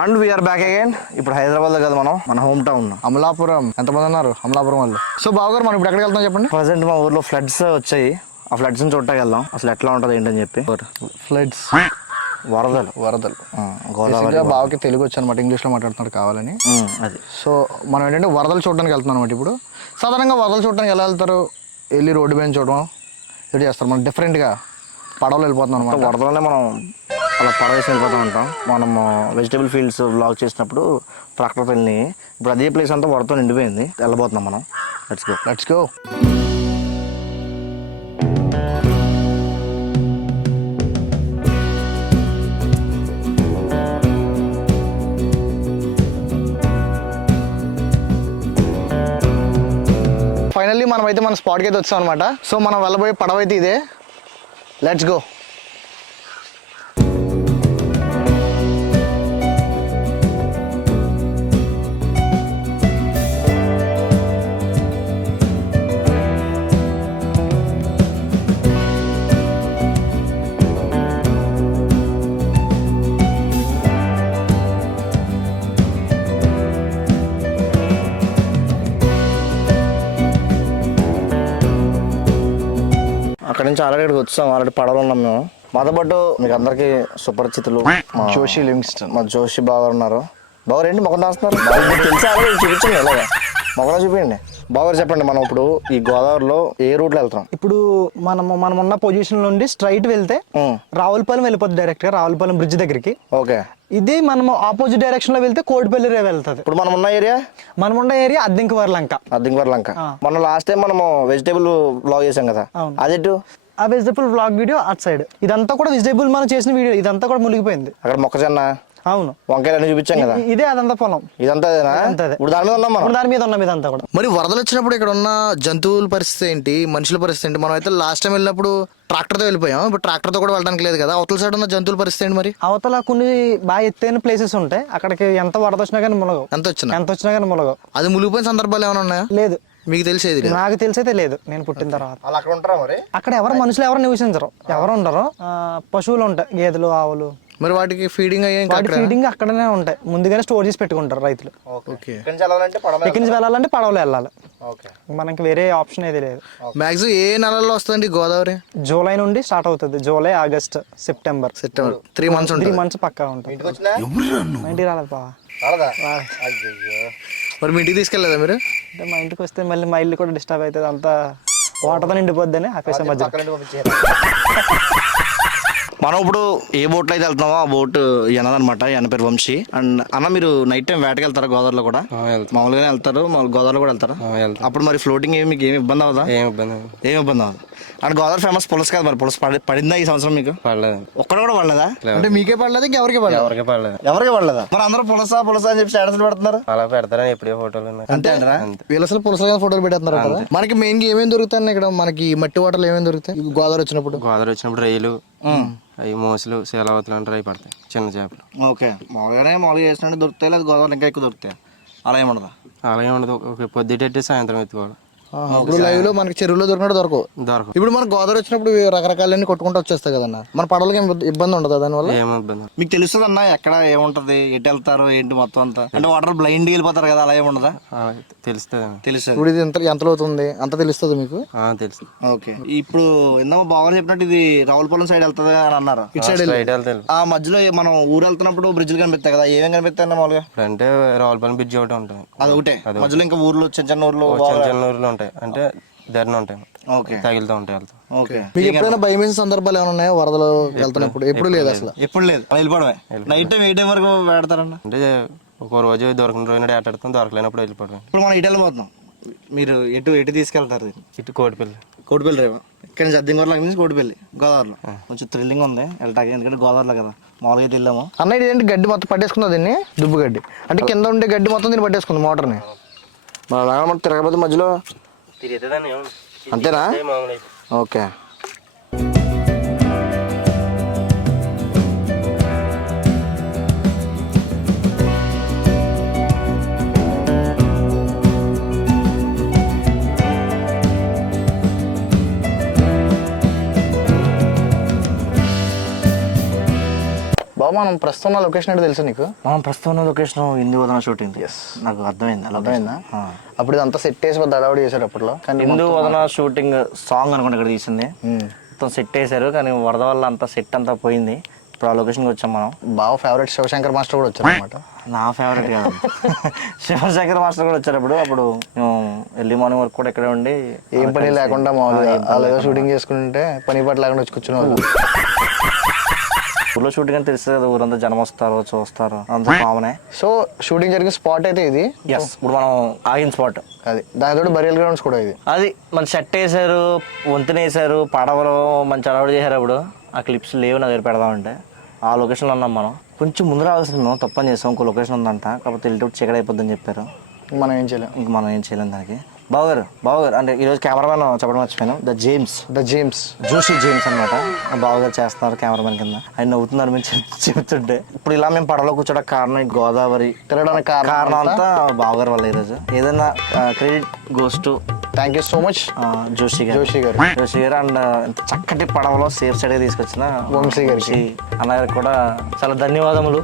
And we are back again. ఇప్పుడు హైదరాబాద్ లో కదా మన హోమ్ టౌన్ అమలాపురం. ఎంతమంది ఉన్నారు అమలాపురం వాళ్ళు? సో బావగారు మనం ఇప్పుడు ఎక్కడికి వెళ్తాం చెప్పండి. ప్రజెంట్ మా ఊర్లో ఫ్లడ్స్ వచ్చాయి. ఆ ఫ్లడ్స్ ని చూడటానికి వెళ్దాం. అసలు ఎట్లా ఉంటుంది ఏంటని చెప్పి. ఫ్లడ్స్, వరదలు. గోదావరి బావకి తెలుగు వచ్చి అనమాట, ఇంగ్లీష్ లో మాట్లాడుతున్నాడు కావాలని. అది. సో మనం ఏంటంటే వరదలు చూడడానికి వెళ్తున్నాం అనమాట. ఇప్పుడు సాధారణంగా వరదలు చూడడానికి ఎలా వెళ్తారు? వెళ్ళి రోడ్డు మీద చూడడం ఇటు చేస్తారు. మనం డిఫరెంట్గా పడవలు వెళ్ళిపోతున్నాం అనమాట. వరదలనే మనం అలా పడవేసి వెళ్ళిపోతూ ఉంటాం. మనము వెజిటేబుల్ ఫీల్డ్స్ వ్లాగ్ చేసినప్పుడు ట్రాక్టర్ వెళ్ళి ఇప్పుడు అదే ప్లేస్ అంతా వరదతో నిండిపోయింది. వెళ్ళబోతున్నాం మనం. Let's go. ఫైనల్లీ మనం అయితే మన స్పాట్కి అయితే వచ్చాం అనమాట. సో మనం వెళ్ళబోయే పడవ అయితే ఇదే. Let's go. అక్కడ నుంచి ఆల్రెడీ వచ్చాం. ఆల్రెడీ పడవలు ఉన్నాం మేము. మాతో పాటు మీకు అందరికి సుపరిచితులు జోషి లివింగ్స్టన్, మా జోషి బాగా ఉన్నారు. బాగా ఏంటి మొగం దాస్తున్నారు? తెలిసి ఆల్రెడీ చూపించండి. ఇలాగా మొగం చూపించండి. బాగా చెప్పండి, మనం ఇప్పుడు ఈ గోదావరిలో ఏ రూట్లో వెళ్తాం? ఇప్పుడు మనం ఉన్న పొజిషన్ నుండి స్ట్రైట్ వెళ్తే రావులపాలెం వెళ్ళిపోతుంది. డైరెక్ట్ గా రావులపాలెం బ్రిడ్జ్ దగ్గరికి. ఓకే. ఇది మనం ఆపోజిట్ డైరెక్షన్ లో వెళ్తే కోటిపల్లి రేవ్ వెళ్తుంది. ఇప్పుడు మనం ఉన్న ఏరియా అద్దింకవర్లంక. మొన్న లాస్ట్ టైం మనము వెజిటేబుల్ బ్లాగ్ చేసాం కదా, అదెటు? ఆ వెజిటబుల్ బ్లాగ్ వీడియో అటు సైడ్. ఇదంతా కూడా వెజిటేబుల్ మనం చేసిన వీడియో. ఇదంతా కూడా మునిగిపోయింది. అక్కడ మొక్కజొన్న, అవును, వంకాయలు అన్ని చూపించాం కదా. ఇదే అదంతా పొలం. ఇదంతా ఇప్పుడు దాని మీద ఉన్నాం మనం. దాని మీద ఉన్నాం ఇదంతా కూడా. మరి వరదలు వచ్చినప్పుడు ఇక్కడ ఉన్న జంతువుల పరిస్థితి ఏంటి, మనుషుల పరిస్థితి ఏంటి? మనం అయితే లాస్ట్ టైం వెళ్ళినప్పుడు ట్రాక్టర్తో వెళ్ళిపోయాం. ఇప్పుడు ట్రాక్టర్తో కూడా వెళ్ళడానికి లేదు కదా. అవతల సైడ్ ఉన్న జంతువుల పరిస్థితి ఏంటి మరి? అవతల కొన్ని బాగా ఎత్తైన ప్లేసెస్ ఉంటాయి. అక్కడికి ఎంత వరద వచ్చినా కానీ మునగవు. ఎంత వచ్చినా కానీ మునగవు. అది మునిగిపోయిన సందర్భాలు ఏమైనా ఉన్నాయా? లేదు. మీకు తెలిసేది? నాకు తెలిసైతే లేదు. నేను పుట్టిన తర్వాత అక్కడ ఉంటారా మరి? అక్కడ ఎవరు మనుషులు ఎవరు నివసించరు. ఎవరు ఉండరు. పశువులు ఉంటాయి, గేదెలు, ఆవులు. మరి వాటికి ఫీడింగ్ ఫీడింగ్ అక్కడనే ఉంటాయి. ముందుగానే స్టోర్ చేసి పెట్టుకుంటారు రైతులు. ఇక్కడి నుంచి వెళ్ళాలంటే పడవలో వెళ్ళాలి. మనకి వేరే ఆప్షన్ అయితే లేదు. మాక్సిమం ఏ నెలల్లో వస్తుంది గోదావరి? జూలై నుండి స్టార్ట్ అవుతుంది. జూలై, ఆగస్ట్, సెప్టెంబర్ 3 months పక్కా ఉంటుంది. ఇంటికి రాలేదు బా. మరి మీ ఇంటికి తీసుకెళ్ళలేదా మీరు? అంటే మా ఇంటికి వస్తే మళ్ళీ మా ఇల్లు కూడా డిస్టర్బ్ అవుతుంది. అంతా వాటర్తో నిండిపోద్దని ఆపేసే మధ్య. మనం ఇప్పుడు ఏ బోట్లో అయితే వెళ్తున్నామో ఆ బోట్ అనమాట. ఎన పేరు వంశీ. అండ్ అన్న, మీరు నైట్ టైం వేటకి వెళ్తారా గోదావరిలో కూడా? మామూలుగానే వెళ్తారు, గోదావరిలో కూడా వెళ్తారా? అప్పుడు మరి ఫ్లోటింగ్ మీకు ఏమి ఇబ్బంది అవుదా? ఏమి ఇబ్బంది అవ్వదు. అండ్ గోదావరి ఫేమస్ పులస కదా, మరి పులస పడిందా ఈ సంవత్సరం మీకు? పడలేదు. ఒక్కడ కూడా పడలేదా? అంటే మీకే పడలేదు, ఎవరికి పడలేదా? మరి అందరూ పులస అని చెప్పి స్టేటస్ పెడుతున్నారు. అలా పెడతారా ఎప్పుడే ఫోటోలు? అంతే వీళ్ళు అసలు పులసగా ఫోటోలు పెట్టేస్తున్నారు. మనకి మెయిన్ గా ఏమేమి దొరుకుతాయి ఇక్కడ? మనకి మట్టి వాటర్లు ఏమేమి దొరుకుతాయి గోదావరి వచ్చినప్పుడు? రొయ్యలు, అవి మోసలు, శీలావతులు అంటే అవి పడతాయి, చిన్న చేపలు. ఓకే. మామూలుగా చేసినట్టు దొరుకుతాయి, లేదా గోదావరి ఇంకా ఎక్కువ దొరుకుతాయి? అలా ఏముండదా? అలా ఏముండదు. పొద్దుటెట్టి సాయంత్రం ఎత్తుకోవాలి. ఇప్పుడు లైవ్ లో మనకి చెరువులో దొరికినట్టు దొరకవు. ఇప్పుడు మన గోదావరి వచ్చినప్పుడు రకరకాలన్నీ కొట్టుకుంటూ వచ్చేస్తాయి కదన్న. మన పడవలకి ఇబ్బంది ఉండదు దానివల్ల? ఏమో ఇబ్బంది. మీకు తెలుస్తుంది అన్న ఎక్కడ ఏముంటది, ఎటు వెళ్తారు ఏంటి మొత్తం అంతా? అంటే వాటర్ బ్లైండ్ వెళ్ళిపోతారు కదా, అలా ఏముండదా? తెలుస్తుంది. ఇప్పుడు ఇది ఎంత అవుతుంది అంత తెలుస్తుంది మీకు? తెలుసు. ఓకే. ఇప్పుడు ఇందాక బాగా చెప్పినట్టు ఇది రావులపాలెం సైడ్ వెళ్తుంది అని అన్నారు. ఇటు సైడ్ ఆ మధ్యలో మనం ఊరు వెళ్తున్నప్పుడు బ్రిడ్జ్లు కనిపిస్తాయి కదా, ఏమేమి కనిపిస్తాయి అన్న మామూలుగా? అంటే రావులపాలెం బ్రిడ్జ్ ఒకటి ఉంటుంది. అది ఒకటే మధ్యలో? ఇంకా ఊర్లు చిన్న ఊర్లు ఉంటాయి, అంటే ధరణ ఉంటాయి. ఓకే. తగిలితూ ఉంటాయి. ఓకే. మీకు ఎప్పుడైనా భయం వేసిన సందర్భాలు ఏమైనా ఉన్నాయా వరదలు వెళ్తున్నప్పుడు? ఎప్పుడు లేదు అసలు? ఎప్పుడు లేదు. వెళ్ళిపోవడమే. నైట్ టైం 8 వరకు పెడతారన్న. అంటే ఒక రోజు దొరికిన రోజు ఆటాడుతాం, దొరకలేనప్పుడు వెళ్ళిపోవడం. ఇప్పుడు మనం ఇటు వెళ్ళిపోతున్నాం. మీరు ఎటు తీసుకెళ్తారు? ఇటు కోటిపల్లి రేవా. ఇక్కడ నుంచి అద్దెంగూరలో నుంచి కోటిపల్లి గోదావరిలో. కొంచెం థ్రిల్లింగ్ ఉంది వెళ్ళటానికి, ఎందుకంటే గోదావరిలో కదా. మామూలుగా అయితే వెళ్ళాము. అన్న ఇదేంటి గడ్డి మొత్తం పట్టేసుకుంది దీన్ని? దుబ్బు గడ్డి అంటే కింద ఉండే గడ్డి మొత్తం దీన్ని పట్టేసుకుంది మోటార్ని. మనం తిరగబోతే మధ్యలో అంతేనా? ఓకే. బాబు బాబు మనం ప్రస్తుతం ఉన్న లొకేషన్ అంటే తెలుసా నీకు? మనం ప్రస్తుతం ఉన్న లొకేషన్ హిందూ వదన షూటింగ్. నాకు అర్థమైంది. అర్థమైందా? అప్పుడు ఇదంతా సెట్ వేసి దడావుడి చేశారు అప్పట్లో. కానీ హిందూ వదన షూటింగ్ సాంగ్ అనుకుంటే ఇక్కడ తీసింది. మొత్తం సెట్ వేసారు కానీ వరద వల్ల అంతా సెట్ అంతా పోయింది. ఇప్పుడు ఆ లొకేషన్కి వచ్చాం మనం. బాగా ఫేవరెట్ శివశంకర్ మాస్టర్ కూడా వచ్చారు అనమాట. నా ఫేవరెట్ కాదు, శివశంకర్ మాస్టర్ కూడా వచ్చారు. అప్పుడు మేము ఎర్లీ మార్నింగ్ వరకు కూడా ఇక్కడే ఉండి ఏం పని లేకుండా మామూలుగా అలాగే షూటింగ్ చేసుకుంటే పని పట్ల లేకుండా వచ్చి కూర్చునే వాళ్ళు. ఊర్లో షూటింగ్ అని తెలుస్తుంది కదా, ఊరంతా జనం వస్తారు చూస్తారు, అంతా కామనే. సో షూటింగ్ జరిగిన స్పాట్ అయితే ఇది. ఎస్, ఇప్పుడు మనం ఆగిన స్పాట్ అది. దానితో బరియల్ గ్రౌండ్స్ కూడా ఇది. అది మన షర్ట్ వేసారు, వంతున వేసారు, పడవలు మంచి అలవాటు చేశారు. అప్పుడు ఆ క్లిప్స్ లేవు నా దగ్గర పెడదామంటే. ఆ లొకేషన్లో ఉన్నాం మనం. కొంచెం ముందు రావాల్సిన తప్పని చేసాం. ఇంకో లొకేషన్ ఉందంట, కాకపోతే వెళ్ళేటప్పుడు చీకటి అయిపోద్దని చెప్పారు. మనం ఏం చేయలేం. ఇంక మనం ఏం చేయలేం దానికి. బావగారు అంటే ఈరోజు కెమెరామెన్ చెప్పడం మర్చిపోయాను. ద జేమ్స్ జోషి జేమ్స్ అనమాట. బావగారు చేస్తున్నారు కెమెరామెన్ కింద. ఆయన నవ్వుతున్నారు మేము చెబుతుంటే. ఇప్పుడు ఇలా మేము పడవలో కూర్చోడానికి కారణం ఈ గోదావరి తిరగడానికి కారణం అంతా బావగారు వల్ల. ఈరోజు ఏదైనా credit goes to thank you so much Joshi గారు. అండ్ చక్కటి పడవలో సేఫ్ సైడ్ తీసుకొచ్చిన వంశీ గారికి, అన్నగారికి కూడా చాలా ధన్యవాదములు.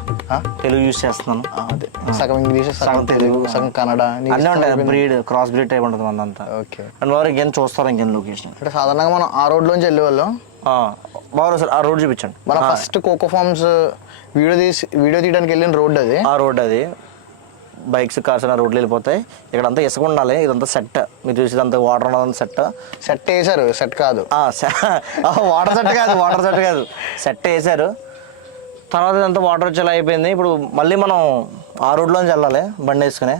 తెలుగు యూజ్ చేస్తున్నాను. అదే సగం ఇంగ్లీష్, సగం తెలుగు, సగం కన్నడ అన్నీ ఉంటాయి. క్రాస్ బ్రీడ్ టైప్ ఉంటుంది మందంతా. ఓకే. అండ్ వారు ఇంకేం చూస్తారు, ఇంకేం లొకేషన్ అంటే సాధారణంగా మనం ఆ రోడ్ లోంచి వెళ్ళేవాళ్ళం. బాగా సార్ ఆ రోడ్ చూపించండి. మన ఫస్ట్ కోకో ఫార్మ్స్ వీడియో తీయడానికి వెళ్ళిన రోడ్ అది. ఆ రోడ్ అది బైక్స్ కార్స్ అన్న రోడ్లు వెళ్ళిపోతాయి. ఇక్కడ అంతా ఇసుక ఉండాలి. ఇదంతా సెట్. మీరు చూసేదంతా వాటర్ ఉన్నదంతా సెట్ వేసారు. సెట్ కాదు, వాటర్ సెట్ కాదు సెట్ వేసారు. తర్వాత ఇదంతా వాటర్ వచ్చేలా అయిపోయింది. ఇప్పుడు మళ్ళీ మనం ఆ రోడ్లోంచి వెళ్ళాలి బండి వేసుకుని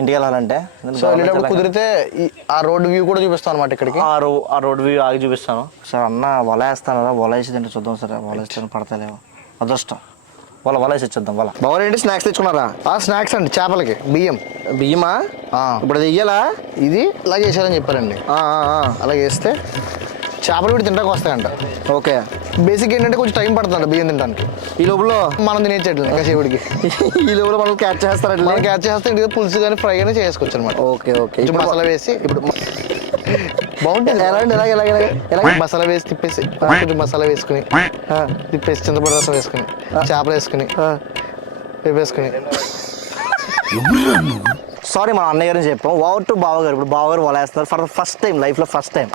ఇంటికి వెళ్ళాలంటే. సో వెళ్ళేటప్పుడు కుదిరితే ఆ రోడ్ వ్యూ కూడా చూపిస్తాను అనమాట. ఇక్కడికి ఆ రోడ్ వ్యూ ఆగి చూపిస్తాను. సార్ అన్న వల వేస్తాను కదా, వల వేసి తింటే చూద్దాం సార్. వల వేస్తాను పడతలేవు, అదృష్టం. వల వేసి వచ్చేద్దాం. బాగా ఏంటి స్నాక్స్ తెచ్చుకున్నారా? స్నాక్స్ అండి, చేపలకి బియ్యమా? ఇప్పుడు అది వెయ్యాలా? ఇది ఇలా చేశారని చెప్పారండి. అలా చేస్తే చేపలు కూడా తింటానికి వస్తాయంట. ఓకే. బేసిక్ ఏంటంటే కొంచెం టైం పడుతుందంట బియ్యం తినడానికి. ఈ లోపల మనం తినేసేట్లేదు ఇంకా సేవుడికి. ఈ లోపల మనం క్యాచ్ చేస్తారంటే మనం క్యాచ్ చేస్తే ఇంటికి పులుసు కానీ ఫ్రై కానీ చేసుకోవచ్చు అనమాట. ఓకే. ఇప్పుడు మసాలా వేసి ఇప్పుడు బాగుంటుంది. ఎలా మసాలా వేసి తిప్పేసి కొంచెం మసాలా వేసుకుని తిప్పేసి చింతపండు రసం వేసుకుని చేపలు వేసుకుని వేసుకుని. సారీ మన అన్నయ్య గారిని చెప్పాం. ఓవర్ టు బావగారు. ఇప్పుడు బావగారు వలేస్తున్నారు ఫర్ ద ఫస్ట్ టైం లైఫ్లో. ఫస్ట్ టైం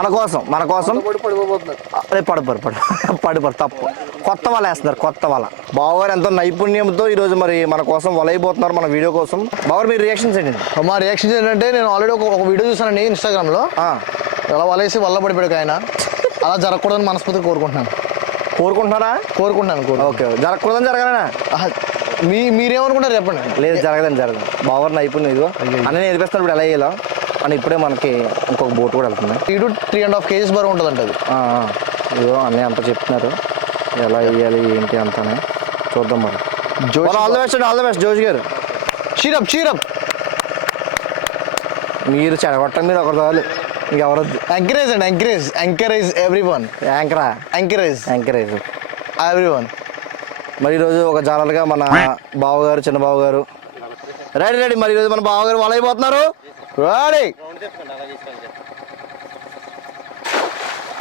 మన కోసం పడిపోరు తప్పు. కొత్త వల వేస్తున్నారు, కొత్త వల. బావగారు ఎంతో నైపుణ్యంతో ఈరోజు మరి మన కోసం వల అయిపోతున్నారు, మన వీడియో కోసం. బావగారు మీ రియాక్షన్స్ ఏంటి? మా రియాక్షన్స్ ఏంటంటే నేను ఆల్రెడీ ఒక వీడియో చూసానండి ఇన్స్టాగ్రామ్లో. ఎలా వలేసి వల్ల పడిపోయాడు ఆయన. అలా జరగకూడదని మనస్ఫూర్తిగా కోరుకుంటున్నారా? కోరుకుంటున్నాను. ఓకే. జరగకూడదని జరగాలనా? మీరేమనుకుంటారు చెప్పండి. లేదు, జరగదు. బావగారు నైపుణ్యం ఇదిగో అన్నీ నేర్పిస్తారు. ఇప్పుడు ఎలా వేయాలో అని ఇప్పుడే మనకి ఇంకొక బోట్ కూడా వెళ్తుంది. 3-3.5 kgs బరువు ఉంటుంది అంట అది. ఇదిగో అన్నీ అంత చెప్తున్నారు ఎలా వేయాలి ఏంటి అంతానే. చూద్దాం మరి. ఆల్ ద బెస్ట్ జోషి గారు. చీరప్ మీరు చెడగొట్టండి. మీరు ఒకరి చాలు, ఇంకెవరొద్దు. Encourage everyone. Encourage everyone. మరి ఈరోజు ఒక జాలర్గా మన బావగారు, చిన్న బావగారు రెడీ. మరి ఈరోజు మన బావగారు వల అయిపోతున్నారు.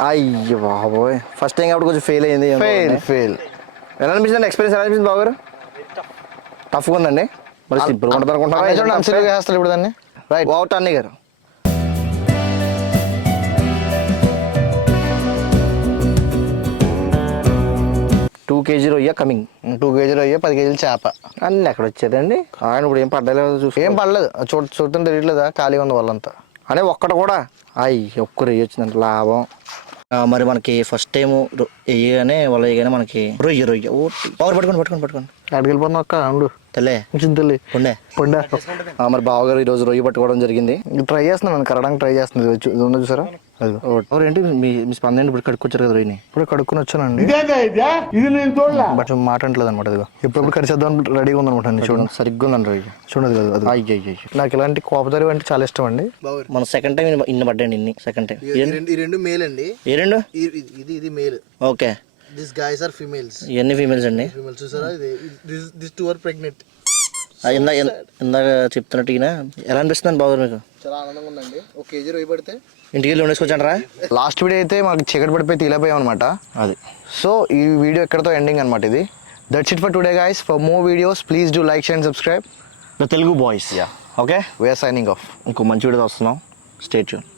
అయ్యో బాబోయ్, ఫస్ట్ టైం కాబట్టి కొంచెం ఫెయిల్ అయింది. ఎలా అనిపించింది ఎక్స్పీరియన్స్? ఎలా అనిపించింది బావగారు? టఫ్గా ఉందండి. మరి ఇప్పుడు ఉంటుంది అనుకుంటున్నారు ఇప్పుడు దాన్ని. రైట్ అవుట్ అన్నయ్య గారు. టూ కేజీ రొయ్య కమింగ్. 2 kg రొయ్య, 10 kg చేప. అన్నీ ఎక్కడ వచ్చేదండి? ఆయన ఇప్పుడు ఏం పడ్డలేదు, చూసి ఏం పడలేదు. చూడటం తెలియట్లేదా? ఖాళీగా ఉంది వాళ్ళంతా. అనే ఒక్కటి కూడా ఒక్క రొయ్య వచ్చిందంటే లాభం. మరి మనకి ఫస్ట్ టైం వేయగానే వాళ్ళు వేయగానే మనకి రొయ్య పవర్ పట్టుకోండి. అక్కడికి వెళ్ళిపోతున్నా అక్క. ఉండు తెల్లే తల్లి పొండే. మరి బావగారు ఈరోజు రొయ్య పట్టుకోవడం జరిగింది. ట్రై చేస్తున్నాను, కరడానికి ట్రై చేస్తుంది. ఇది చూసారా? ఏంటి మీ స్పందన? ఇప్పుడు కడుక్కొచ్చారు కదా రొయ్యని. ఇప్పుడు కడుక్కుని వచ్చానండి. బట్ మాట అంటలేదు అనమాట. ఇదిగో ఎప్పుడెప్పుడు కరిచేద్దాం రెడీగా ఉందనమాట. చూడండి సరిగ్గా ఉందండి రొయ్య. చూడదు కదా. అయ్యో, నాకు ఇలాంటి కోపదారి అంటే చాలా ఇష్టం అండి. మన సెకండ్ టైం ఇన్ని పడ్డాయండి. Second time. ఈ రెండు మేల్ అండి. ఏ రెండు? ఇది male. Okay. This guys are females. ఇవన్నీ ఫీమేల్స్ అండి. చూసారా? This 2 are pregnant. ఇందాక చెప్తున్నట్టు ఎలా అనిపిస్తుంది బావగారు మీకు? చాలా ఆనందంగా ఉందండి. 1 kg రొయ్య పడితే ఇంటికి వెళ్ళి వండేసుకొచ్చానరా? లాస్ట్ వీడియో అయితే మాకు చీకటి పడిపోయి తీలేపోయాం అనమాట. అది. సో ఈ వీడియో ఎక్కడితో ఎండింగ్ అనమాట. ఇది That's it for today, guys. For more videos, please do like, share and subscribe. The Telugu boys. Okay, We are signing off. ఇంకో మంచి వీడియో వస్తున్నాం. Stay tune.